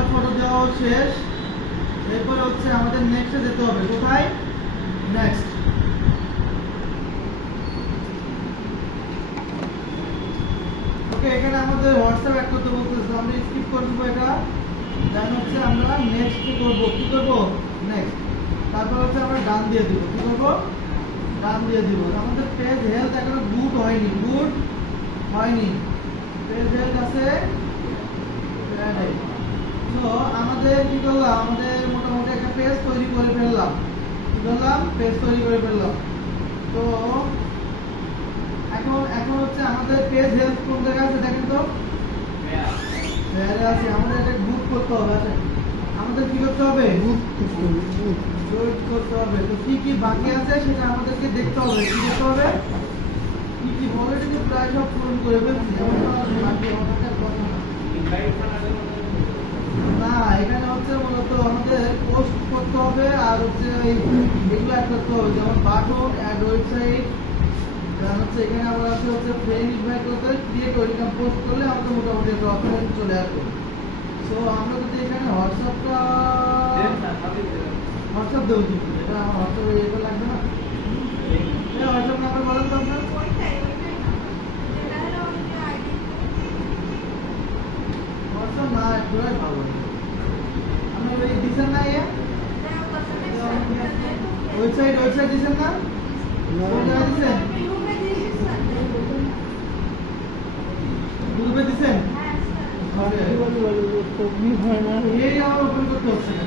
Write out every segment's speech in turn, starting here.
আমার ফটো দেওয়া শেষ। এরপরে হচ্ছে আমাদের নেক্সটে যেতে হবে। কোথায়? নেক্সট। ওকে, এখানে আমাদের হোয়াটসঅ্যাপ অ্যাড করতে বলতেছে, আমরা স্কিপ করে দেবো এটা। দেন হচ্ছে আমরা নেক্সট করব। কি করব? নেক্সট। তারপর হচ্ছে আমরা ডান দিয়ে দিব। কি করব? ডান দিয়ে দিব। আমাদের পেজ হেলথ এখনো গুড হয়নি। গুড হয়নি। পেজ হেলথ আছে রেডি। তো আমাদের কি করলাম? আমাদের মোটামুটি একটা পেজ তৈরি করে ফেললাম। কি করলাম? পেজ তৈরি করে ফেললাম। তো এখন হচ্ছে আমাদের পেজ হেলথ কোন জায়গায় আছে দেখেন তো। আছে। আমাদের এটা গ্রুপ করতে হবে। আছে আমাদের কি করতে হবে? গ্রুপ করতে হবে। তো কি কি বাকি আছে সেটা আমাদেরকে দেখতে হবে। কি করতে হবে? কি কি অলরেডি তো প্রায় সব পূরণ করে ফেলছি। না, এখানে হচ্ছে মূলত আমাদের পোস্ট করতে হবে আর হচ্ছে এগুলো অ্যাড করতে হবে, যেমন বাটন, অ্যাড ওয়েবসাইট। হচ্ছে এখানে আমরা হচ্ছে ফ্রেন্ড ইনভাইট করতে ক্রিয়েট ওয়েলকাম পোস্ট করলে আমাদের মোটামুটি একটা অপশন চলে আসবে। সো আমরা যদি এখানে হোয়াটসঅ্যাপ দেবো, কিন্তু এটা আমার হোয়াটসঅ্যাপে এটা লাগবে না। হোয়াটসঅ্যাপ নাম্বার বলেন তো আপনার। হোয়াটসঅ্যাপ না একটুই ভালো। আপনার ওই দিচ্ছেন না ইয়ে ওয়েবসাইট দিচ্ছেন না? দিচ্ছেন গ্রুপে দিচ্ছেন? এই আমার ওপেন করতে হচ্ছে না।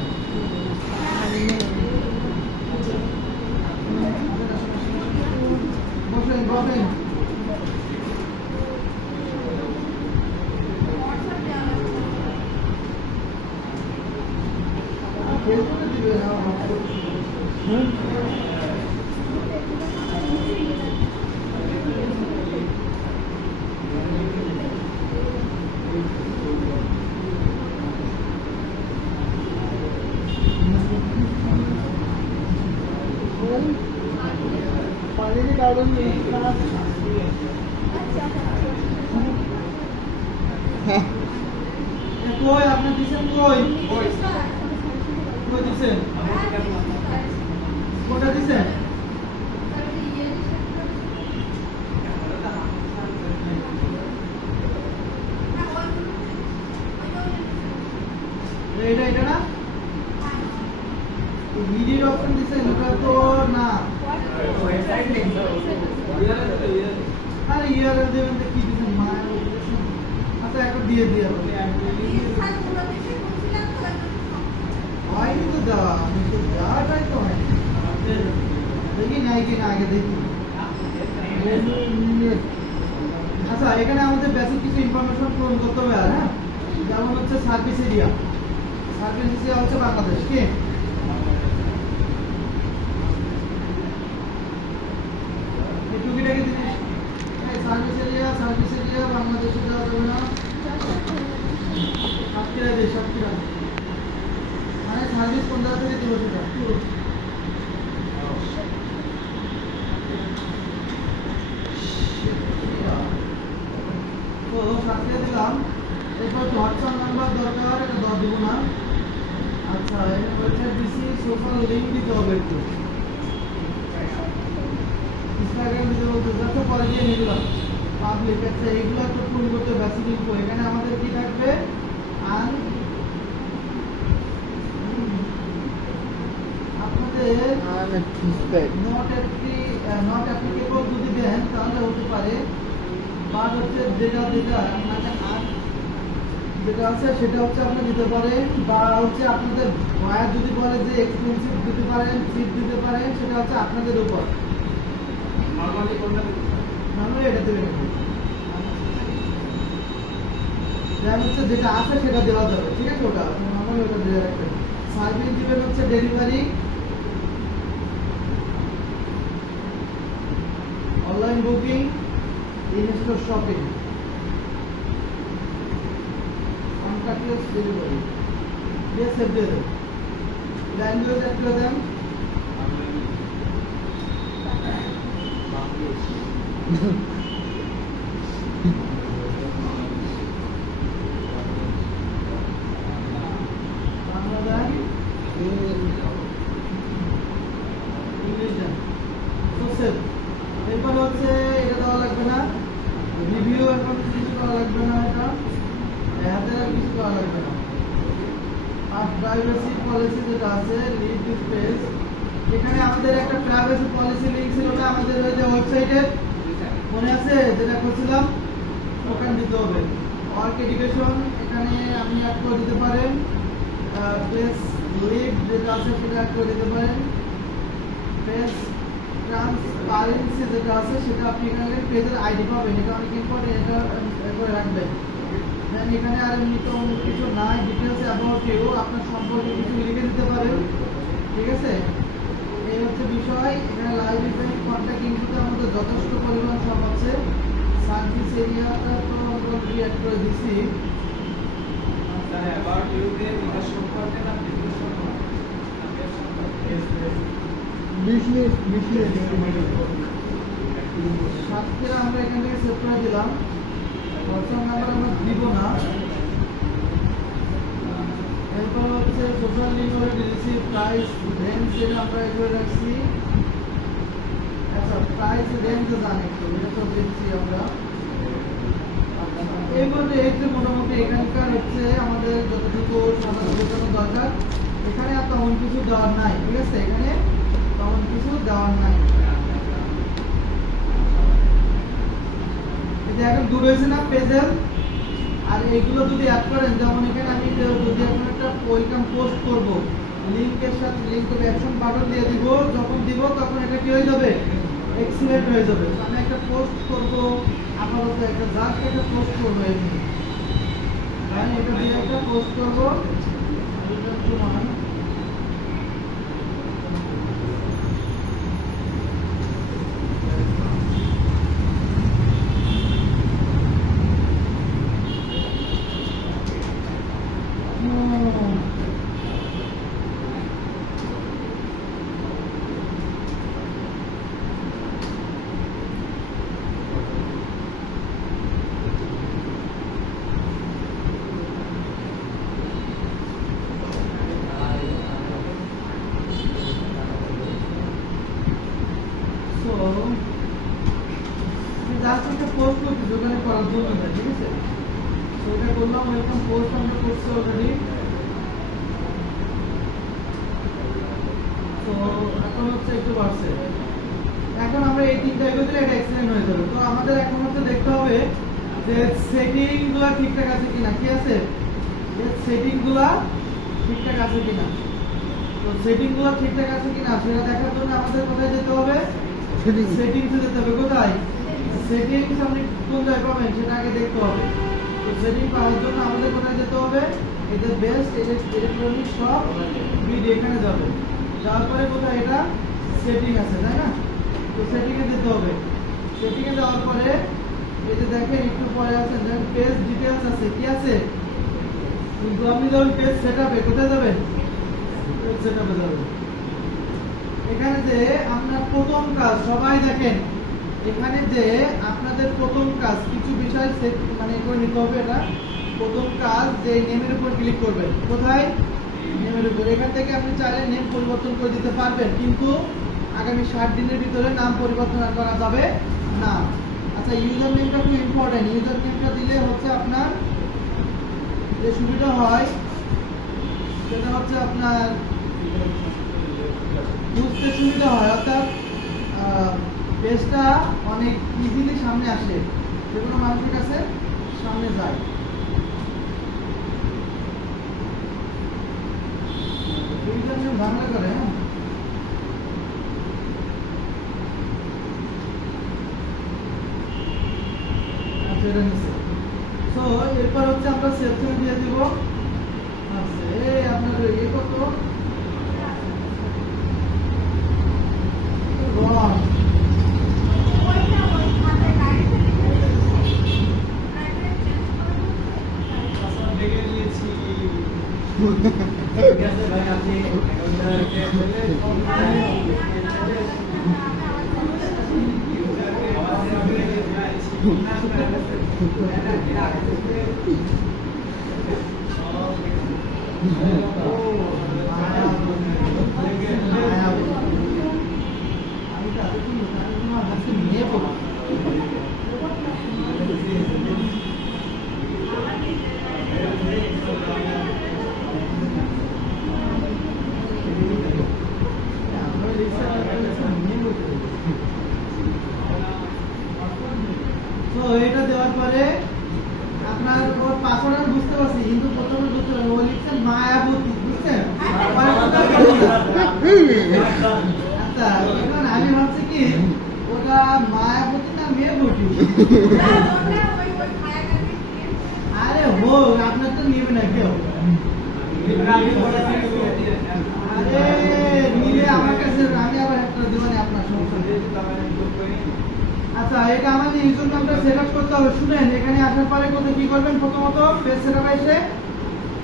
বসেন। কই আপনি দিছেন? কই দিছেন? কোটা দিছেন? এটা না ভিডিও অপশন দিছেন? ওটা তো না। ওয়েবসাইট লিংক আরে ইউআরএল দেবেন তো কি দিছেন? আচ্ছা এখন দিয়ে দিও। হয়নি তো দেওয়া, আমি তো দেওয়াটাই তো হয়নি। দেখি নাই কিনা আগে দেখি। আচ্ছা এখানে আমাদের বেসিক কিছু ইনফরমেশন পূরণ করতে হবে। আর হ্যাঁ, যেমন হচ্ছে সার্ভিস এরিয়া হচ্ছে বাংলাদেশ। কি টুকিটাকি জিনিস সার্ভিস এরিয়া বাংলাদেশে দেওয়া যাবে না। সাতক্ষীরা মানে সার্ভিস কোন জায়গা থেকে দিব সেটা। তো সাতক্ষীরা দিলাম। এরপর হোয়াটসঅ্যাপ নাম্বার দরকার, এটা দিব না। আচ্ছা ওয়েবসাইট দিছি, সোশ্যাল লিঙ্ক দিতে হবে একটু। ইনস্টাগ্রাম দিতে বলতে যাচ্ছে, পরে দিয়ে নিলাম পাবলিক। আচ্ছা এইগুলো একটু পূরণ করতে বেসিক ইনফো। এখানে আমাদের কি থাকবে? আপনাদের নট অ্যাপ্লিকেবল যদি দেন তাহলে হতে পারে, বা হচ্ছে যেটা আছে সেটা হচ্ছে আপনি দিতে পারেন, বা হচ্ছে আপনাদের ভয়ার যদি বলে যে এক্সপেন্সিভ দিতে পারেন, চিপ দিতে পারেন, সেটা হচ্ছে আপনাদের উপর। নরমালি এটা দেবেন। হচ্ছে যেটা আছে সেটা দেওয়া যাবে, ঠিক আছে? ওটা নরমালি ওটা দিয়ে রাখবেন। সার্ভিস দিবেন হচ্ছে delivery, online booking, in store shopping, contactless delivery. দিয়ে সেভ দিয়ে দেন। ল্যাঙ্গুয়েজ অ্যাড করে দেন। লাগবে না। আর প্রাইভেসি পলিসি যেটা আছে লিভ দিস পেজ, এখানে আমাদের একটা প্রাইভেসি পলিসি লিংক ছিল না আমাদের ওই যে ওয়েবসাইটে, মনে আছে যেটা করছিলাম, ওখানে দিতে হবে। ওয়ার্ক এডুকেশন এখানে আপনি অ্যাড করে দিতে পারেন, পেজ লিভ যেটা আছে সেটা অ্যাড করে দিতে পারেন, পেজ ট্রান্সপারেন্সি যেটা আছে সেটা আপনি এখানে পেজের আইডি পাবেন, এটা অনেক ইম্পর্টেন্ট, এটা করে রাখবেন। দেন এখানে আর এমনি তো অনেক কিছু নাই, ডিটেলস অ্যাবাউট ইউ, আপনার সম্পর্কে কিছু লিখে দিতে পারেন, ঠিক আছে। এই হচ্ছে বিষয়। এখানে লাইভ ইভেন্ট কন্ট্যাক্ট ইনপুটে আমাদের যথেষ্ট পরিমাণ সব আছে। সার্ভিস এরিয়াটা তো অলরেডি অ্যাড করে দিছি। স্যার অ্যাবাউট ইউ তে বিকাশ সম্পর্কে না বিজনেস সম্পর্কে সাতক্ষীরা আমরা এখান থেকে সেভ করে দিলাম, হোয়াটসঅ্যাপ নাম্বার আমরা দিব না। এরপর হচ্ছে সোশ্যাল লিঙ্ক অলরেডি দিয়েছি, প্রাইস রেঞ্জ যেটা আমরা এগুলো রাখছি। আচ্ছা প্রাইস রেঞ্জ জানি তো এটা তো দিচ্ছি আমরা। এইভাবে এই যে মোটামুটি এখানকার হচ্ছে আমাদের যতটুকু সাধারণ বোঝানো দরকার, এখানে আর তেমন কিছু দেওয়ার নাই, ঠিক আছে, এখানে তেমন কিছু দেওয়ার নাই। এই যে এখন দূর হয়েছে না পেজেল, আর এইগুলো যদি অ্যাড করেন, যেমন এখানে আমি যদি এখন একটা ওয়েলকাম পোস্ট করব, লিংকের সাথে লিংক টু অ্যাকশন বাটন দিয়ে দিব, যখন দিব তখন এটা কি হয়ে যাবে, এক্সিলেন্ট হয়ে যাবে। আমি একটা পোস্ট করব, আপাতত একটা জাস্ট একটা পোস্ট করব, এখানে আমি এটা দিয়ে একটা পোস্ট করব, জাস্ট একটা পোস্ট করছি ওখানে করার জন্য, ঠিক আছে। তো এটা করলাম, ওয়েলকাম পোস্ট আমরা করছি অলরেডি। তো এখন হচ্ছে একটু বাড়ছে, এখন আমরা এই তিনটা এগো দিলে এটা এক্সিলেন্ট হয়ে যাবে। তো আমাদের এখন হচ্ছে দেখতে হবে যে সেটিং গুলা ঠিকঠাক আছে কিনা, কি আছে, সেটিং গুলা ঠিকঠাক আছে কিনা। তো সেটিং গুলা ঠিকঠাক আছে কিনা সেটা দেখার জন্য আমাদের কোথায় যেতে হবে, সেটিংসে যেতে হবে। কোথায় সেটিংস আপনি কোন জায়গায় পাবেন সেটা আগে দেখতে হবে। তো সেটিং পাওয়ার জন্য আমাদের কোথায় যেতে হবে, এটা বেস্ট ইলেকট্রনিক শপ বিডি, এখানে যাবে। যাওয়ার পরে কোথায় এটা সেটিং আছে, তাই না। তো সেটিং এ যেতে হবে। সেটিং এ যাওয়ার পরে এই যে দেখেন একটু পরে আছে পেজ ডিটেইলস আছে, কি আছে, কিন্তু আপনি যখন পেজ সেটআপে কোথায় যাবেন, পেজ সেটআপে যাবেন। এখানে যে আপনার প্রথম কাজ, সবাই দেখেন এখানে যে আপনাদের প্রথম কাজ কিছু বিষয় মানে করে নিতে হবে। এটা প্রথম কাজ যে নেমের উপর ক্লিক করবেন, কোথায়, নেমের উপর। এখান থেকে আপনি চাইলে নেম পরিবর্তন করে দিতে পারবেন, কিন্তু আগামী 60 দিনের ভিতরে নাম পরিবর্তন করা যাবে না। আচ্ছা ইউজার নেমটা খুব ইম্পর্টেন্ট, ইউজার নেমটা দিলে হচ্ছে আপনার যে সুবিধা হয় সেটা হচ্ছে আপনার বুঝতে সুবিধা হয়, অর্থাৎ পেজটা অনেক ইজিলি সামনে আসে, যে কোনো মানুষের কাছে সামনে যায়। বাংলা করে এরপর হচ্ছে আমরা সেকশন দিয়ে দিব। আচ্ছা আপনার ইয়ে কত ভাই আপনি আচ্ছা এখন আমি ভাবছি কি ওটা মায়াবতী না মেয়েবতী আরে হোক আপনার তো নিবে না কেউ আরে নিলে আমার কাছে আমি আবার একটা দেবানি আপনার সমস্যা নেই। আচ্ছা এটা আমাদের ইউজার নামটা সেট আপ করতে হবে। শুনেন এখানে আসার পরে কোথায় কি করবেন, প্রথমত পেজ সেট আপ এসে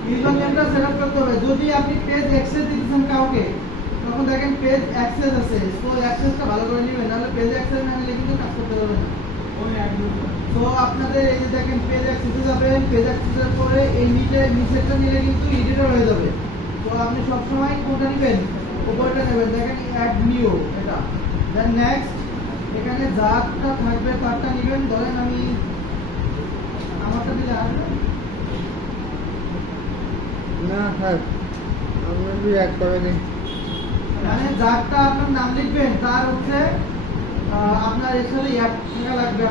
ইউজার নেমটা সেট আপ করতে হবে। যদি আপনি পেজ অ্যাক্সেস দিতেছেন কাউকে তখন দেখেন পেজ অ্যাক্সেস আছে, তো অ্যাক্সেসটা ভালো করে নেবেন, নাহলে পেজ অ্যাক্সেস না নিলে কিন্তু কাজ করতে পারবেন না। তো আপনাদের এই যে দেখেন পেজ অ্যাক্সেসে যাবেন, পেজ অ্যাক্সেসের পরে এই নিচেরটা নিলে কিন্তু এডিটর হয়ে যাবে। তো আপনি সবসময় কোনটা নেবেন, উপরটা নেবেন, দেখেন অ্যাড নিউ এটা, দেন নেক্সট এখানে যারটা থাকবে তারটা নেবেন। ধরেন আমি আমারটা দিলে আসবে না থাক আমরা দুই এক করে দিই। মানে যারটা আপনার নাম লিখবেন তার হচ্ছে আপনার এর সাথে অ্যাড থাকা লাগবে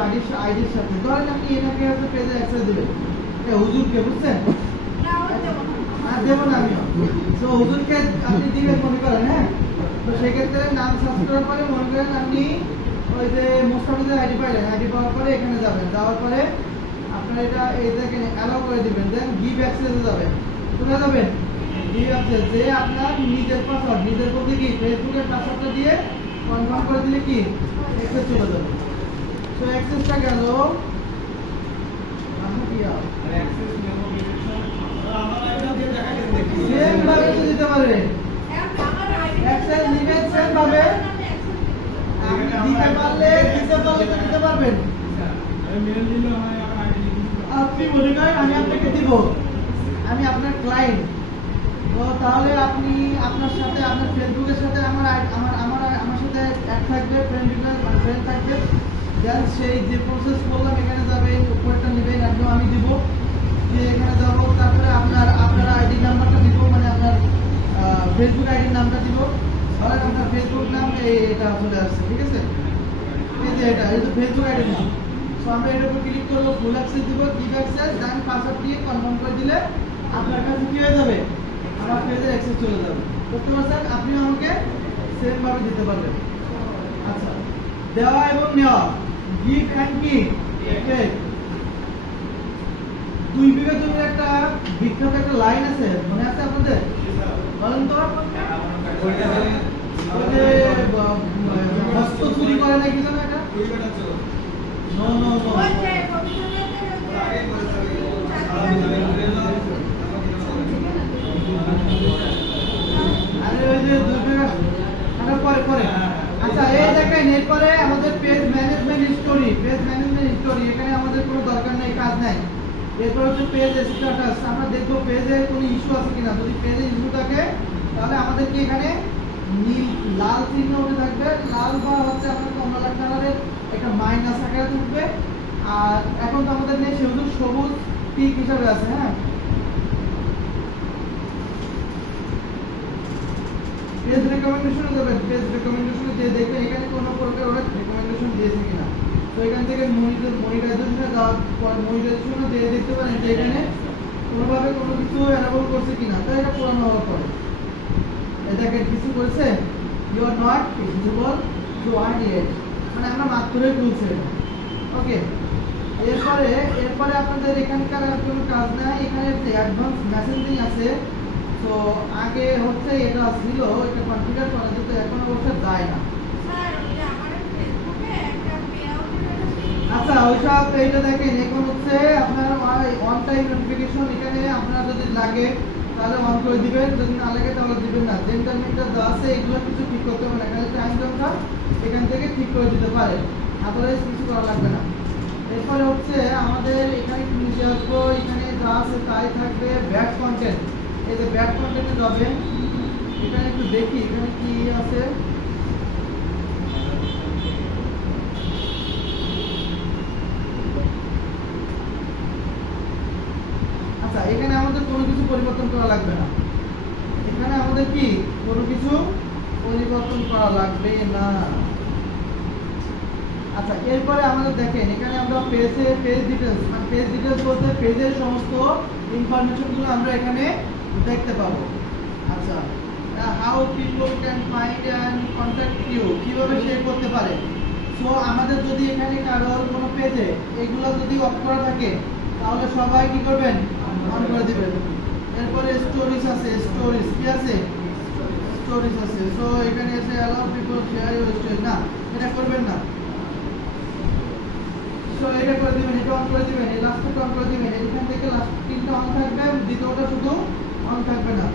আইডির সাথে। ধরেন আপনি এটাকে হচ্ছে পেজে অ্যাক্সেস দিবেন হুজুরকে, বুঝছেন? আর দেবো না আমিও। তো হুজুরকে আপনি দিবেন মনে করেন, হ্যাঁ, তো সেক্ষেত্রে নাম সার্চ করার পরে মনে করেন আপনি ওই যে মোস্তাফিজের আইডি পাইলেন, আইডি পাওয়ার পরে এখানে যাবেন, যাওয়ার পরে আপনার এটা এই দেখেন অ্যালাউ করে দিবেন, দেন গিভ অ্যাক্সেসে যাবেন। কোথায় যাবেন? গিভ অ্যাক্সেস, যে আপনার নিজের পাসওয়ার্ড, নিজের বলতে কি ফেসবুকের পাসওয়ার্ডটা দিয়ে কনফার্ম করে দিলে কি অ্যাক্সেস চলে যাবে। তো অ্যাক্সেসটা গেল সেম ভাবে তো দিতে পারবেন, অ্যাক্সেস নিবেন সেম ভাবে আপনি দিতে পারলে তো দিতে পারবেন। আপনি মনে করেন আমি আপনাকে দিব, আমি আপনার ক্লায়েন্ট, তো তাহলে আপনি আপনার সাথে আপনার ফেসবুকের সাথে আমার সাথে অ্যাড থাকবে, ফ্রেন্ড থাকবে, দেন সেই যে প্রসেস করলাম এখানে যাবেন, উপরটা নেবেন, একদম আমি দিব, যে এখানে যাবো, তারপরে আপনার আইডি নাম্বারটা দিব, মানে আপনার ফেসবুক আইডির নামটা দিব। ধরেন আপনার ফেসবুক নাম এটা চলে আসছে, ঠিক আছে, এই যে এটা এই তো ফেসবুক আইডির নাম। তো আমরা এটার উপর ক্লিক করবো, ফুল অ্যাক্সেস দিব, গিভ অ্যাক্সেস, দেন পাসওয়ার্ড দিয়ে কনফার্ম করে দিলে আপনার কাছে কি হয়ে যাবে, আমার পেজে অ্যাক্সেস চলে যাবে। বুঝতে পারছেন? আপনিও আমাকে সেম ভাবে দিতে পারবেন। আচ্ছা, দেওয়া এবং নেওয়া, গিভ অ্যান্ড কি টেক। দুই বিঘা জমির একটা বিখ্যাত একটা লাইন আছে, মনে আছে আপনাদের? বলেন তো। হস্ত চুরি করে না কি জানো এটা? নো নো নো, আরে ওই যে দুই বিঘা পরে পরে। আচ্ছা এই দেখেন এরপরে আমাদের পেজ ম্যানেজমেন্ট স্টোরি, এখানে আমাদের কোনো দরকার নেই, কাজ নাই। এরপর হচ্ছে পেজ স্ট্যাটাস, আমরা দেখবো পেজে কোনো ইস্যু আছে কিনা। যদি পেজে ইস্যু থাকে তাহলে আমাদেরকে এখানে লাল চিহ্ন উঠে থাকবে, লাল বা হচ্ছে আপনার কমলা কালারের একটা মাইনাস আকারে থাকবে। আর এখন তো আমাদের নেই, সেহেতু সবুজ টিক হিসাবে আছে। হ্যাঁ, পেজ রেকমেন্ডেশনে যাবেন, পেজ রেকমেন্ডেশনে দিয়ে দেখবেন এখানে কোনো প্রকার ওরা রেকমেন্ডেশন দিয়েছে কিনা। তো এখান থেকে মনিটাইজেশনে যাওয়ার পর মনিটাইজেশনে দিয়ে দেখতে পারেন যে এখানে কোনোভাবে কোনো কিছু এনাবল করছে কিনা। তো এটা পুরানো হওয়ার পরে এই দেখেন কিছু করেছে, you are not eligible to earn yet, মানে আমরা মাত্রই বলছি। ওকে, এরপরে আপনাদের এখানকার আর কোনো কাজ নাই। এখানে যে অ্যাডভান্স মেসেজিং আছে, তো আগে হচ্ছে এটা ছিল, এটা কনফিগার করা যেত, এখন অবশ্য যায় না। আচ্ছা ওইসব এইটা দেখেন, এখন হচ্ছে আপনার অন টাইম নোটিফিকেশন, এখানে আপনার যদি লাগে তাহলে অন করে দিবেন, যদি না লাগে তাহলে দিবেন না। যে টাইমটা দেওয়া আছে এগুলো কিছু ঠিক করতে হবে না, এখানে টাইম জোনটা এখান থেকে ঠিক করে দিতে পারে, আদারওয়াইজ কিছু করা লাগবে না। এরপরে হচ্ছে আমাদের এখানে নিচে আসবো, এখানে যা আছে তাই থাকবে। ব্যাড কন্টেন্ট, এই যে ব্যাড কন্টেন্টে যাবেন, এখানে একটু দেখি এখানে কি আছে। আচ্ছা এখানে আমাদের কোনো কিছু পরিবর্তন করা লাগবে না, এখানে আমাদের কি কোনো কিছু পরিবর্তন করা লাগবে না। আচ্ছা এরপরে আমাদের দেখেন এখানে আমরা পেজ ডিটেলস, মানে পেজ ডিটেলস বলতে পেজের সমস্ত ইনফরমেশনগুলো আমরা এখানে দেখতে পাবো। আচ্ছা how people can find and contact you, কিভাবে শেয়ার করতে পারে। সো আমাদের যদি এখানে কারোর কোনো পেজে এগুলো যদি অফ করা থাকে তাহলে সবাই কি করবেন, অন করে দিবেন। এরপরে স্টোরিজ আছে, স্টোরিজ কি আছে, স্টোরিজ আছে। সো এখানে এসে allow people share your story, না এটা করবেন না। সো এটা করে দিবেন, এটা অন করে দিবেন, এই লাস্টটা অন করে দিবেন। এখান থেকে লাস্ট তিনটা অন থাকবে, দ্বিতীয়টা শুধু অন থাকবে না।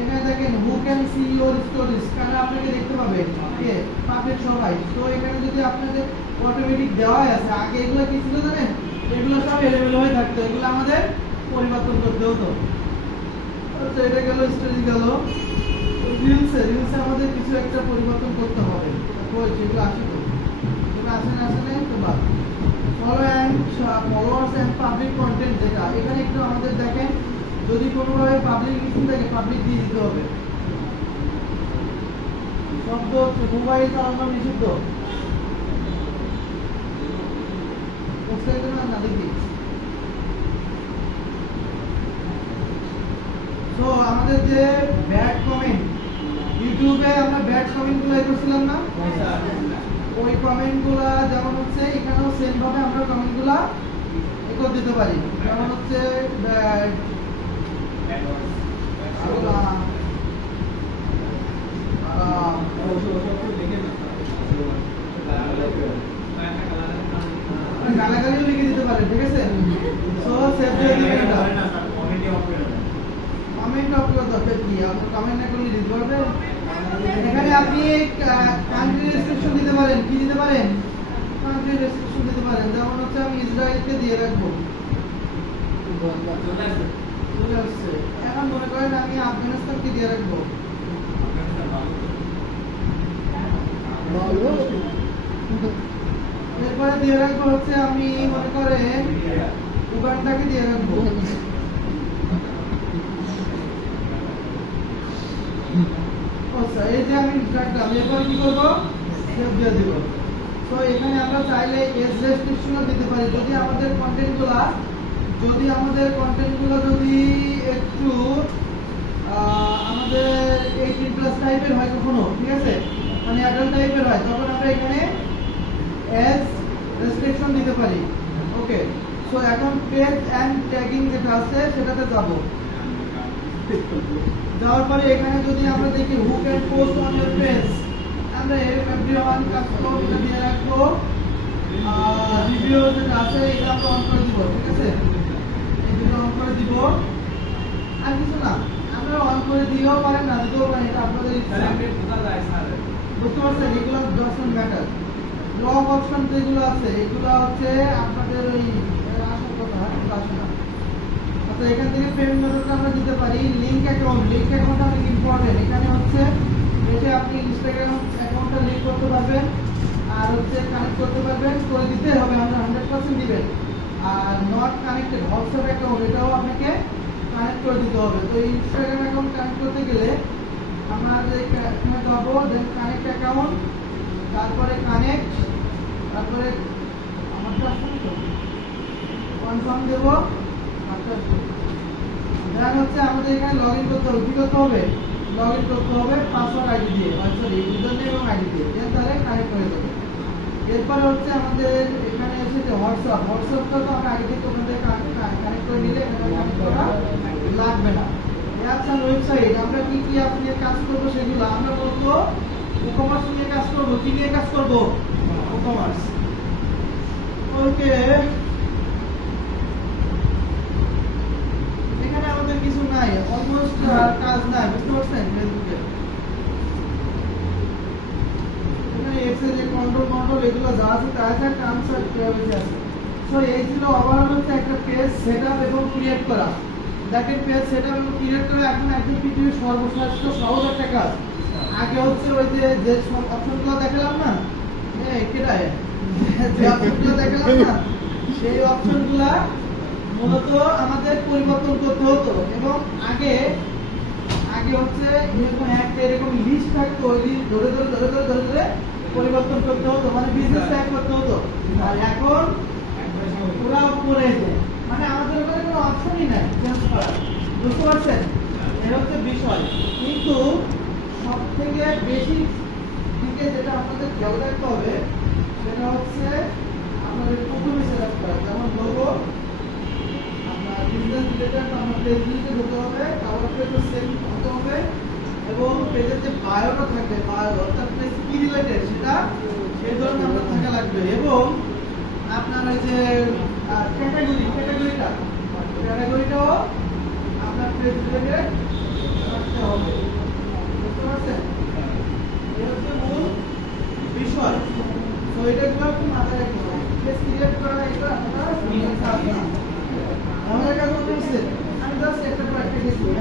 এখানে দেখেন who can see your stories, কারা আপনাকে দেখতে পাবে, কে পাবে, সবাই। তো এখানে যদি আপনাদের অটোমেটিক দেওয়াই আছে, আগে এগুলো কি ছিল জানেন, এগুলো সব এলোমেলো হয়ে থাকতো, এগুলো আমাদের পরিবর্তন করতে হতো। আচ্ছা এটা গেল, স্টোরি গেল। রিলসে আমাদের কিছু একটা পরিবর্তন করতে হবে, ওই যেগুলো আসে তো সেগুলো আসে না তো বাদ। ফলোয়ার্স এন্ড পাবলিক কন্টেন্ট, যেটা এখানে একটু আমাদের দেখেন, যদি কোনোভাবে পাবলিক লিস্টিং থাকে পাবলিক দিয়ে দিতে হবে। শব্দ হচ্ছে মোবাইল চালানো নিষিদ্ধ, না দেখি। তো আমাদের যে ব্যাড কমেন্ট, ইউটিউবে আমরা ব্যাড কমেন্ট গুলো করছিলাম না, ওই কমেন্ট গুলা যেমন হচ্ছে এখানেও সেম ভাবে আমরা কমেন্ট গুলা করে দিতে পারি। যেমন হচ্ছে ব্যাড গালাগালিও লিখে দিতে পারেন, ঠিক আছে। সো সেভ দিয়ে দিবেন, কমেন্ট অফ করার দরকার কি, আপনি কমেন্ট না করলে দিতে পারবেন। এখানে আপনি কান্ট্রি রেস্ট্রিকশন দিতে পারেন, কি দিতে পারেন, কান্ট্রি রেস্ট্রিকশন দিতে পারেন। যেমন হচ্ছে আমি ইসরায়েলকে দিয়ে রাখবো, চলে আসছে। এখন মনে করেন আমি আফগানিস্তানকে দিয়ে রাখবো, এরপরে দিয়ে রাখবো হচ্ছে আমি মনে করেন উগান্ডাকে দিয়ে রাখবো। আচ্ছা এই যে আমি রাখলাম, এরপর কি করবো, সেভ দিয়ে দিব। তো এখানে আমরা চাইলে এজ রেস্ট্রিকশনও দিতে পারি, যদি আমাদের কন্টেন্টগুলো যদি একটু আমাদের 18+ টাইপের হয় কখনো, ঠিক আছে, মানে অ্যাডাল্ট টাইপের হয়, তখন আমরা এখানে এজ রেস্ট্রিকশন দিতে পারি। ওকে, সো এখন পেজ এন্ড ট্যাগিং যেটা আছে সেটাতে যাব। যাওয়ার পরে এখানে যদি আমরা দেখি who can post on your page, আমরা এভরিওয়ান কাস্টমার এটা দিয়ে রাখবো। রিভিউ যেটা আছে এটা আমরা অন করে দিব, ঠিক আছে, এটা অন করে দিব। আর কিছু না, আমরা অন করে দিয়েও পারেন, না দিতেও পারেন, এটা আপনাদের ইচ্ছা। বুঝতে পারছেন, এগুলো ডাজন্ট ম্যাটার। লগ অপশন যেগুলো আছে এগুলো হচ্ছে আপনাদের ওই আসার কথা, আসে না। আচ্ছা এখান থেকে পেমেন্ট মেথডটা আমরা দিতে পারি। লিংক অ্যাকাউন্ট অনেক ইম্পর্টেন্ট। এখানে হচ্ছে এটা আপনি ইনস্টাগ্রাম অ্যাকাউন্টটা লিংক করতে পারবেন, আর হচ্ছে কানেক্ট করতে পারবেন, করে দিতে হবে, আমরা 100% দিবেন। Are not connected WhatsApp account, এটাও আপনাকে কানেক্ট করে দিতে হবে। তো ইনস্টাগ্রাম অ্যাকাউন্ট কানেক্ট করতে গেলে আমরা এখানে যাবো, দেন কানেক্ট অ্যাকাউন্ট, তারপরে কানেক্ট, তারপরে আমারটা কনফার্ম দেবো। দেন হচ্ছে আমাদের এখানে লগ ইন করতে হবে, কি করতে হবে, লগ ইন করতে হবে পাসওয়ার্ড আইডি দিয়ে, সরি ইউজার নেম এবং আইডি দিয়ে, দেন তাহলে কানেক্ট হয়ে যাবে। এরপরে হচ্ছে আমাদের এখানে এসেছে হোয়াটসঅ্যাপটা তো আমরা আগে থেকে ওখান থেকে কানেক্ট করে নিলে এখানে কানেক্ট করা লাগবে না। অ্যাপস আর ওয়েবসাইট, আমরা কি কি অ্যাপ নিয়ে কাজ করবো সেগুলো আমরা বলবো ই-কমার্স নিয়ে কাজ করবো। কি নিয়ে কাজ করবো, ই-কমার্স। ওকে, এখানে আমাদের কিছু নাই, অলমোস্ট কাজ নাই, বুঝতে পারছেন। ফেসবুকে এখানে এক্সেল কন্ট্রোল এগুলো যা আছে তা আছে, টার্মস আর প্রাইভেসি আছে। সো এই ছিল ওভারঅল হচ্ছে একটা পেজ সেটআপ এবং ক্রিয়েট করা। দেখেন পেজ সেটআপ এবং ক্রিয়েট করা এখন একদম পৃথিবীর সর্বশ্রেষ্ঠ সহজ একটা কাজ। আগে হচ্ছে ওই যে অপশনগুলো দেখালাম না, কেটায় যে অপশনগুলো দেখালাম না, সেই অপশনগুলা মূলত আমাদের পরিবর্তন করতে হতো। এবং আগে হচ্ছে এরকম লিস্ট থাকতো, ওই লিস্ট ধরে পরিবর্তন করতে হতো, মানে বিজনেস ট্যাগ করতে হতো। আর এখন ওরা করে দেয়, মানে আমাদের ওখানে কোনো অপশনই নাই চেঞ্জ করার, বুঝতে পারছেন, এর হচ্ছে বিষয়। কিন্তু সবথেকে বেশি দিকে যেটা আপনাদের খেয়াল রাখতে হবে সেটা হচ্ছে আপনাদের প্রথমে সেটআপ করা, যেমন লোগো আপনার বিজনেস রিলেটেড আপনার পেজ রিলেটেড হতে হবে, কভার পেজও সেম হতে হবে এবং পেজের যে বায়োটা থাকবে বায়ো অর্থাৎ পেজ কি রিলেটেড সেটা সেই ধরনের আপনার থাকা লাগবে এবং আপনার ওই যে ক্যাটাগরিটাও আপনার পেজ রিলেটেড রাখতে হবে। বুঝতে পারছেন? এই হচ্ছে মূল বিষয়। তো এটা গুলো একটু মাথায় রাখতে হবে। পেজ ক্রিয়েট করা এটা আপনারা আমাদের কাছে হচ্ছে আমি জাস্ট একটা পর একটা কেস করি।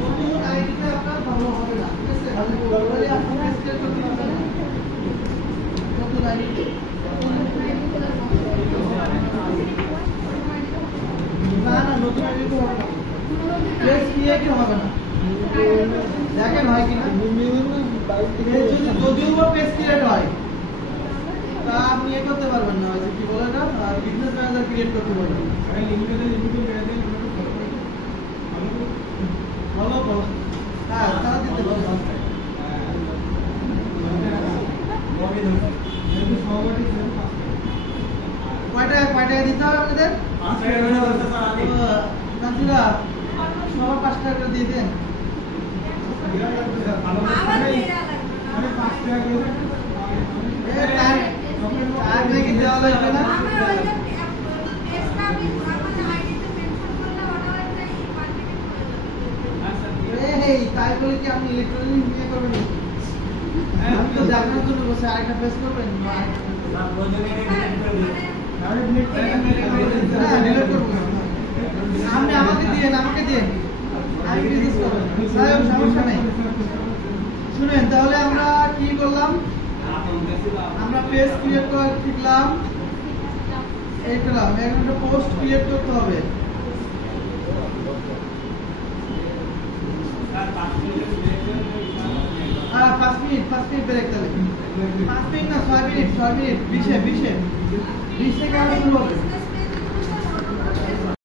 নতুন আইডিতে আপনার ভালো হবে না, ঠিক আছে? তাহলে আপনি পেজ ক্রিয়েট করতে পারবেন না নতুন আইডিতে। না না নতুন আইডিতে হবে না, পেজ ক্রিয়েট হবে না। দেখেন হয় কিনা, যদিও বা পেজ ক্রিয়েট হয় তা আপনি এ করতে পারবেন না, ওই যে কি বলে না বিজনেস ম্যানেজার ক্রিয়েট করতে পারবেন। ভালো ভালো হ্যাঁ তারা দিতে পারবেন। কয়টা দিতে হবে আপনাদের? নাজিরা সবার 5 টাকা করে দিয়ে দেন। আর নাকি দেওয়া লাগবে না? এই তাই বলে কি আপনি ইলেকট্রনিক নিয়ে করবেন? আমি তো দেখানোর জন্য বসে আরেকটা প্রেস করবেন। আপনি আমাকে দিয়েন আমি বিজনেস করবেন, সমস্যা নেই। শুনেন তাহলে আমরা কি করলাম, আমরা পেজ ক্রিয়েট করা শিখলাম, এই পেলাম। এখন একটা পোস্ট ক্রিয়েট করতে হবে। 5 মিনিট ব্রেক তাহলে 5 মিনিট না 6 মিনিট 20 থেকে আরো শুরু হবে।